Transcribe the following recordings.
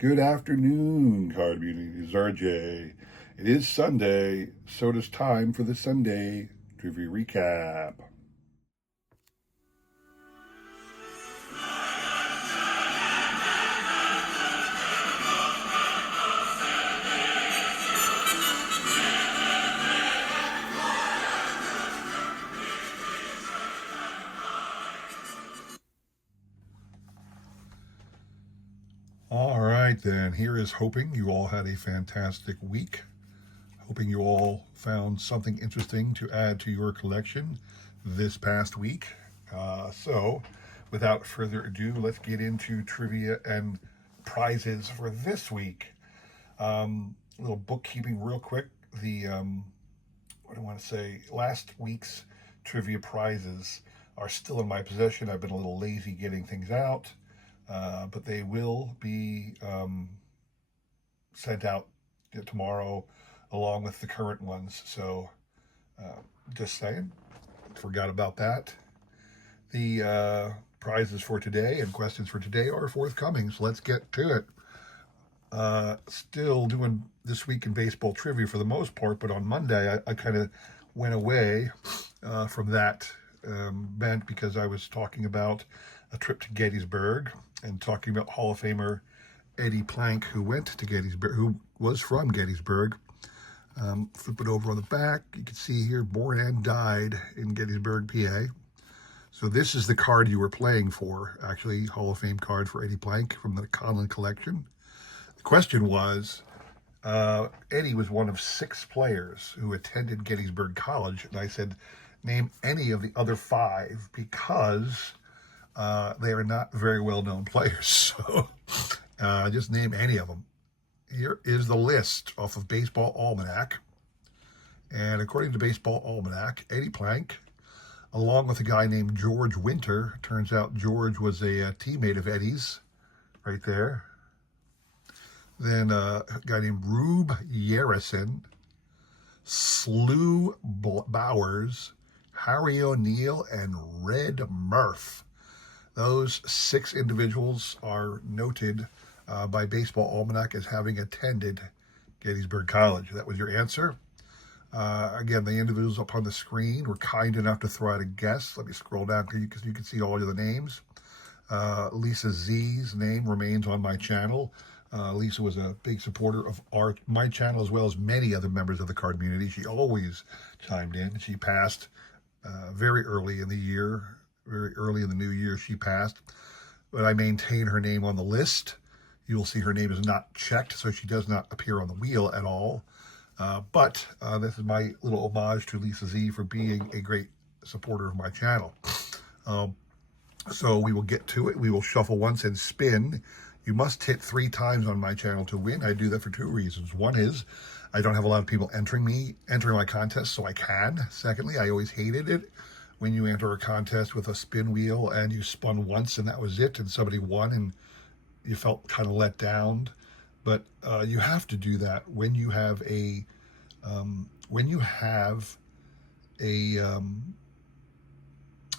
Good afternoon, Card Community. This is RJ. It is Sunday, so it is time for the Sunday Trivia Recap. All right, then. Here is hoping you all had a fantastic week. Hoping you all found something interesting to add to your collection this past week. So, without further ado, let's get into trivia and prizes for this week. A little bookkeeping, real quick. What do I want to say? Last week's trivia prizes are still in my possession. I've been a little lazy getting things out. But they will be sent out tomorrow along with the current ones. So just saying, forgot about that. The prizes for today and questions for today are forthcoming, so let's get to it. Still doing this week in baseball trivia for the most part, but on Monday I kind of went away from that event because I was talking about a trip to Gettysburg and talking about Hall of Famer Eddie Plank, who went to Gettysburg, who was from Gettysburg. Flip it over on the back. You can see here, born and died in Gettysburg, PA. So this is the card you were playing for, actually, Hall of Fame card for Eddie Plank from the Conlon collection. The question was, Eddie was one of 6 players who attended Gettysburg College, and I said, name any of the other 5 because they are not very well-known players. So just name any of them. Here is the list off of Baseball Almanac. And according to Baseball Almanac, Eddie Plank, along with a guy named George Winter, turns out George was a teammate of Eddie's, right there. Then a guy named Rube Yarrison, Slew Bowers, Harry O'Neill, and Red Murph. Those 6 individuals are noted by Baseball Almanac as having attended Gettysburg College. That was your answer. Again, the individuals up on the screen were kind enough to throw out a guess. Let me scroll down because you can see all of the names. Lisa Z's name remains on my channel. Lisa was a big supporter of my channel as well as many other members of the card community. She always chimed in. She passed very early in the year. Very early in the new year, she passed. But I maintain her name on the list. You will see her name is not checked, so she does not appear on the wheel at all. But this is my little homage to Lisa Z for being a great supporter of my channel. So we will get to it. We will shuffle once and spin. You must hit 3 times on my channel to win. I do that for 2 reasons. One is I don't have a lot of people entering my contest, so I can. Secondly, I always hated it when you enter a contest with a spin wheel and you spun once and that was it, and somebody won and you felt kind of let down. But you have to do that when you have a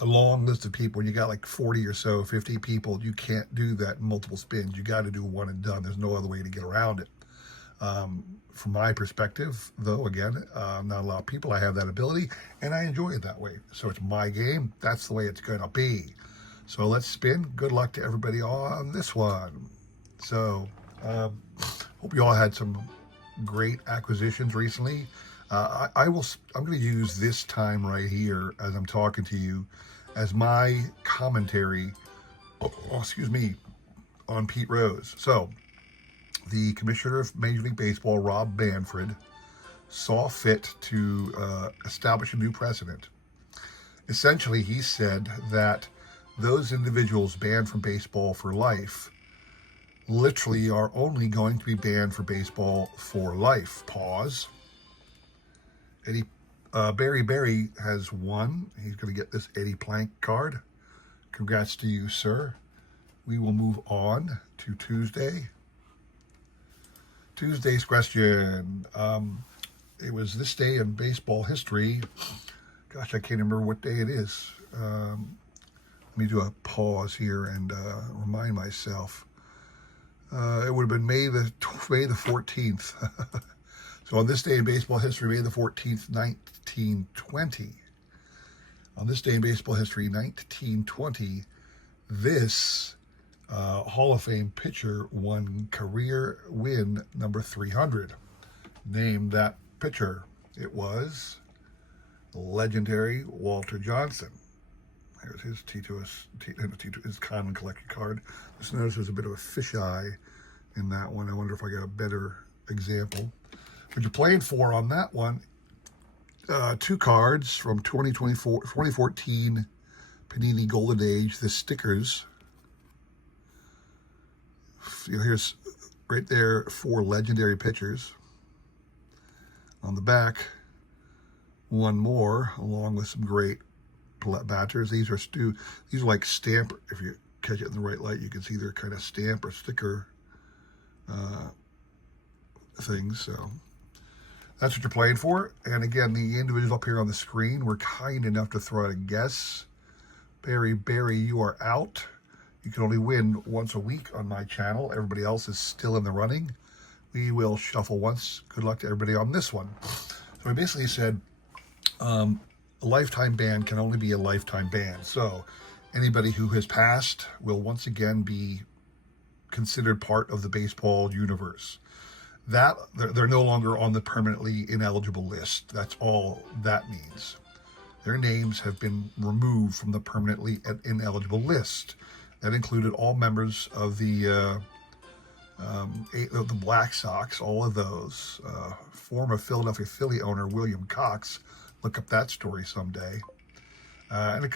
long list of people. When you got like 40 or so, 50 people, you can't do that in multiple spins. You got to do one and done. There's no other way to get around it. From my perspective, though, again, not a lot of people, I have that ability, and I enjoy it that way. So it's my game. That's the way it's going to be. So let's spin. Good luck to everybody on this one. So hope you all had some great acquisitions recently. I'm going to use this time right here as I'm talking to you as my commentary, on Pete Rose. So the commissioner of Major League Baseball, Rob Manfred, saw fit to establish a new precedent. Essentially, he said that those individuals banned from baseball for life literally are only going to be banned for baseball for life. Pause. Barry has won. He's going to get this Eddie Plank card. Congrats to you, sir. We will move on to Tuesday. Tuesday's question. It was this day in baseball history. Gosh, I can't remember what day it is. Let me do a pause here and remind myself. It would have been May the 14th. So on this day in baseball history, May the 14th, 1920. On this day in baseball history, 1920, this Hall of Fame pitcher won career win number 300. Name that pitcher. It was legendary Walter Johnson. Here's his his common collector card. Just notice there's a bit of a fisheye in that one. I wonder if I got a better example. What you're playing for on that one, two cards from 2014 Panini Golden Age, the stickers. Here's right there 4 legendary pitchers. On the back, one more, along with some great batters. These are like stamp. If you catch it in the right light, you can see they're kind of stamp or sticker things. So that's what you're playing for. And again, the individuals up here on the screen were kind enough to throw out a guess. Barry, you are out. You can only win once a week on my channel. Everybody else is still in the running. We will shuffle once. Good luck to everybody on this one. So I basically said a lifetime ban can only be a lifetime ban. So anybody who has passed will once again be considered part of the baseball universe. That they're no longer on the permanently ineligible list. That's all that means. Their names have been removed from the permanently ineligible list. That included all members of the Black Sox, all of those. Former Philadelphia Philly owner William Cox, look up that story someday. And a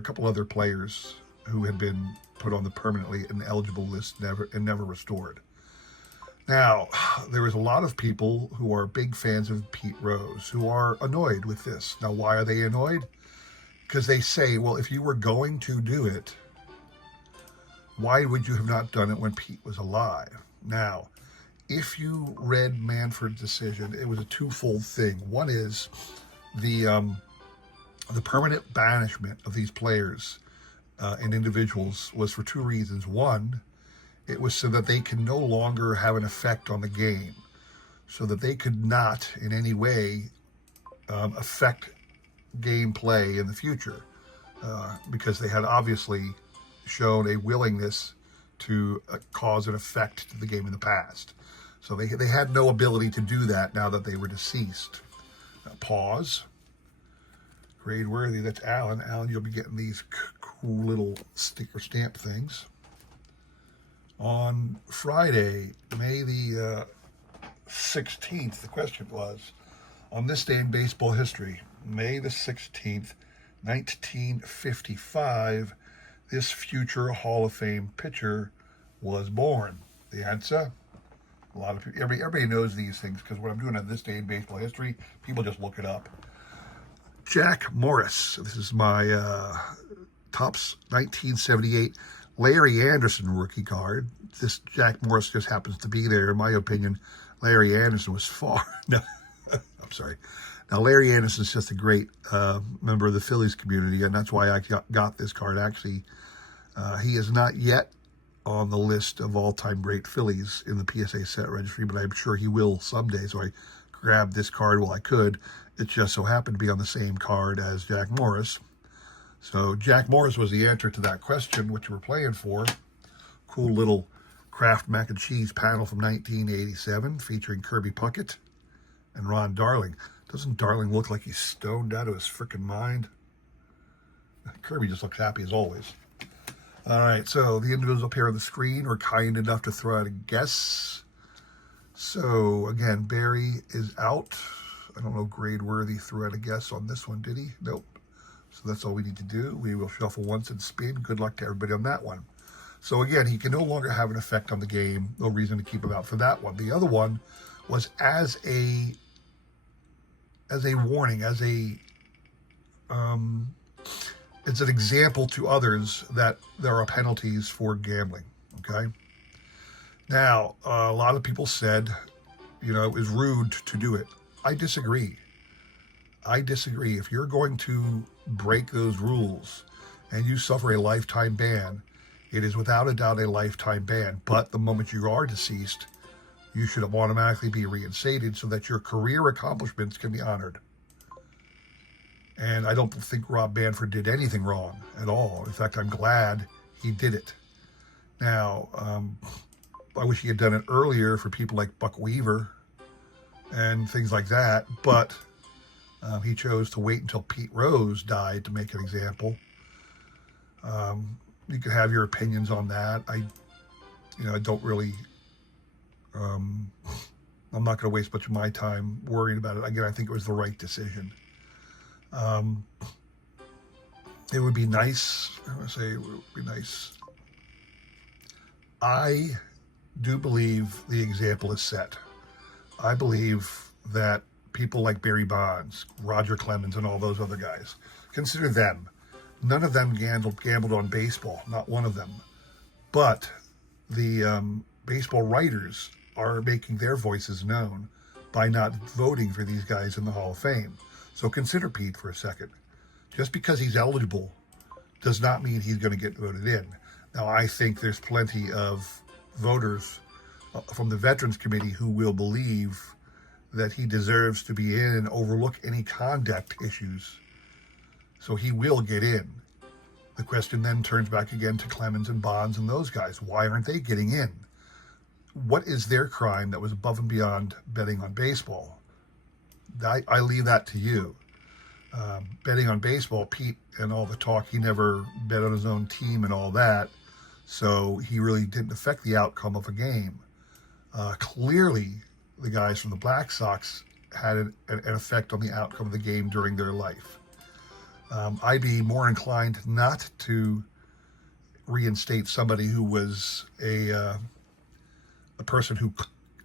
couple other players who had been put on the permanently ineligible list never restored. Now, there was a lot of people who are big fans of Pete Rose who are annoyed with this. Now, why are they annoyed? Because they say, well, if you were going to do it, why would you have not done it when Pete was alive? Now, if you read Manfred's decision, it was a twofold thing. One is the permanent banishment of these players and individuals was for 2 reasons. One, it was so that they can no longer have an effect on the game, so that they could not in any way affect gameplay in the future, because they had obviously shown a willingness to cause an effect to the game in the past. So they had no ability to do that now that they were deceased. Pause. Grade worthy, that's Alan. Alan, you'll be getting these cool little sticker stamp things. On Friday, May the 16th, the question was, on this day in baseball history, May the 16th, 1955, this future Hall of Fame pitcher was born. The answer? A lot of people, everybody knows these things, because what I'm doing on this day in baseball history, people just look it up. Jack Morris. This is my Topps 1978 Larry Anderson rookie card. This Jack Morris just happens to be there. In my opinion, Larry Anderson was far. No, I'm sorry. Now, Larry Anderson's just a great member of the Phillies community, and that's why I got this card. Actually, he is not yet on the list of all-time great Phillies in the PSA set registry, but I'm sure he will someday, so I grabbed this card while I could. It just so happened to be on the same card as Jack Morris. So Jack Morris was the answer to that question, which we're playing for. Cool little Kraft mac and cheese panel from 1987 featuring Kirby Puckett and Ron Darling. Doesn't Darling look like he's stoned out of his freaking mind? Kirby just looks happy as always. All right, so the individuals up here on the screen were kind enough to throw out a guess. So again, Barry is out. I don't know, Grade Worthy threw out a guess on this one, did he? Nope. So that's all we need to do. We will shuffle once and spin. Good luck to everybody on that one. So again, he can no longer have an effect on the game. No reason to keep him out for that one. The other one was as a warning, as it's an example to others that there are penalties for gambling. Okay. Now, a lot of people said, it was rude to do it. I disagree. If you're going to break those rules and you suffer a lifetime ban, it is without a doubt a lifetime ban. But the moment you are deceased, you should automatically be reinstated so that your career accomplishments can be honored. And I don't think Rob Manfred did anything wrong at all. In fact, I'm glad he did it. Now, I wish he had done it earlier for people like Buck Weaver and things like that, but he chose to wait until Pete Rose died to make an example. You can have your opinions on that. I don't really, I'm not going to waste much of my time worrying about it. Again, I think it was the right decision. It would be nice, I do believe the example is set. I believe that people like Barry Bonds, Roger Clemens, and all those other guys, consider them. None of them gambled on baseball, not one of them. But the baseball writers are making their voices known by not voting for these guys in the Hall of Fame. So consider Pete for a second. Just because he's eligible does not mean he's going to get voted in. Now, I think there's plenty of voters from the Veterans Committee who will believe that he deserves to be in and overlook any conduct issues. So he will get in. The question then turns back again to Clemens and Bonds and those guys. Why aren't they getting in? What is their crime that was above and beyond betting on baseball? I leave that to you. Betting on baseball, Pete and all the talk, he never bet on his own team and all that. So he really didn't affect the outcome of a game. Clearly, the guys from the Black Sox had an effect on the outcome of the game during their life. I'd be more inclined not to reinstate somebody who was a person who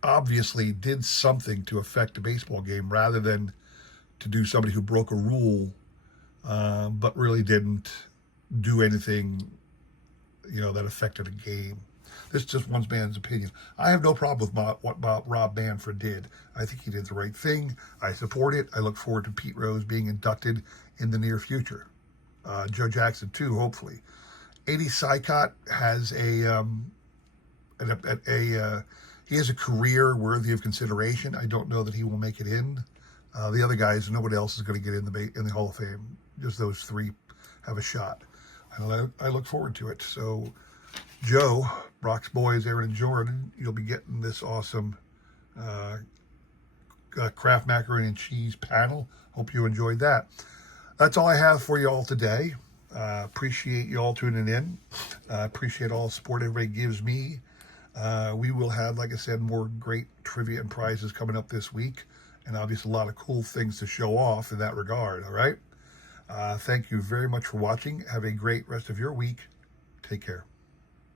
obviously did something to affect a baseball game rather than to do somebody who broke a rule but really didn't do anything that affected a game. This is just one man's opinion. I have no problem with what Rob Manfred did. I think he did the right thing. I support it. I look forward to Pete Rose being inducted in the near future. Joe Jackson too, hopefully. Eddie Sykot has he has a career worthy of consideration. I don't know that he will make it in. The other guys, nobody else is going to get in the Hall of Fame. Just those three have a shot. And I look forward to it. So, Joe, Brock's boys, Aaron and Jordan, you'll be getting this awesome Kraft macaroni and cheese panel. Hope you enjoyed that. That's all I have for you all today. Appreciate you all tuning in. Appreciate all the support everybody gives me. We will have, like I said, more great trivia and prizes coming up this week. And obviously a lot of cool things to show off in that regard, all right? Thank you very much for watching. Have a great rest of your week. Take care.